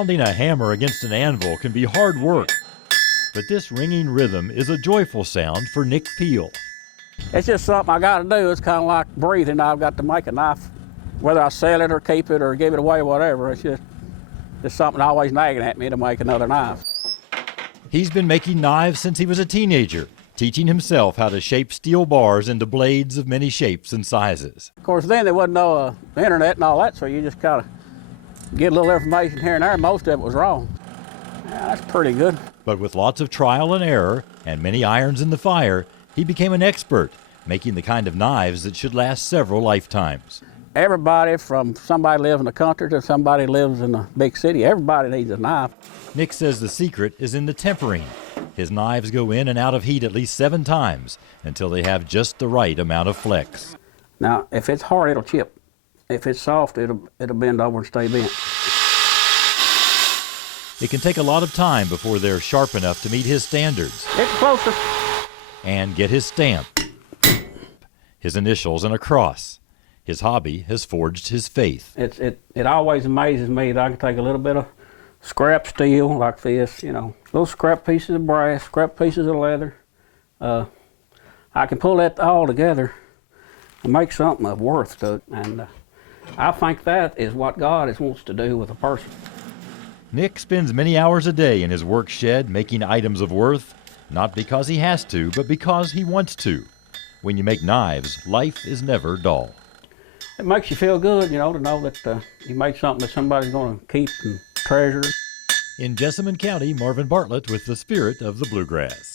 Pounding a hammer against an anvil can be hard work, but this ringing rhythm is a joyful sound for Nick Peel. It's just something I got to do. It's kind of like breathing. I've got to make a knife, whether I sell it or keep it or give it away or whatever. It's just something always nagging at me to make another knife. He's been making knives since he was a teenager, teaching himself how to shape steel bars into blades of many shapes and sizes. Of course, then there wasn't no internet and all that, so you just kind of get a little information here and there. Most of it was wrong. Yeah, that's pretty good. But with lots of trial and error and many irons in the fire, he became an expert, making the kind of knives that should last several lifetimes. Everybody, from somebody lives in the country to somebody lives in a big city, everybody needs a knife. Nick says the secret is in the tempering. His knives go in and out of heat at least 7 times until they have just the right amount of flex. Now, if it's hard, it'll chip. If it's soft, it'll bend over and stay bent. It can take a lot of time before they're sharp enough to meet his standards. It's closer. And get his stamp, his initials, and a cross. His hobby has forged his faith. It always amazes me that I can take a little bit of scrap steel like this, you know, little scrap pieces of brass, scrap pieces of leather. I can pull that all together and make something of worth to it. And I think that is what God wants to do with a person. Nick spends many hours a day in his work shed making items of worth, not because he has to, but because he wants to. When you make knives, life is never dull. It makes you feel good, you know, to know that you make something that somebody's going to keep and treasure. In Jessamine County, Marvin Bartlett with the spirit of the bluegrass.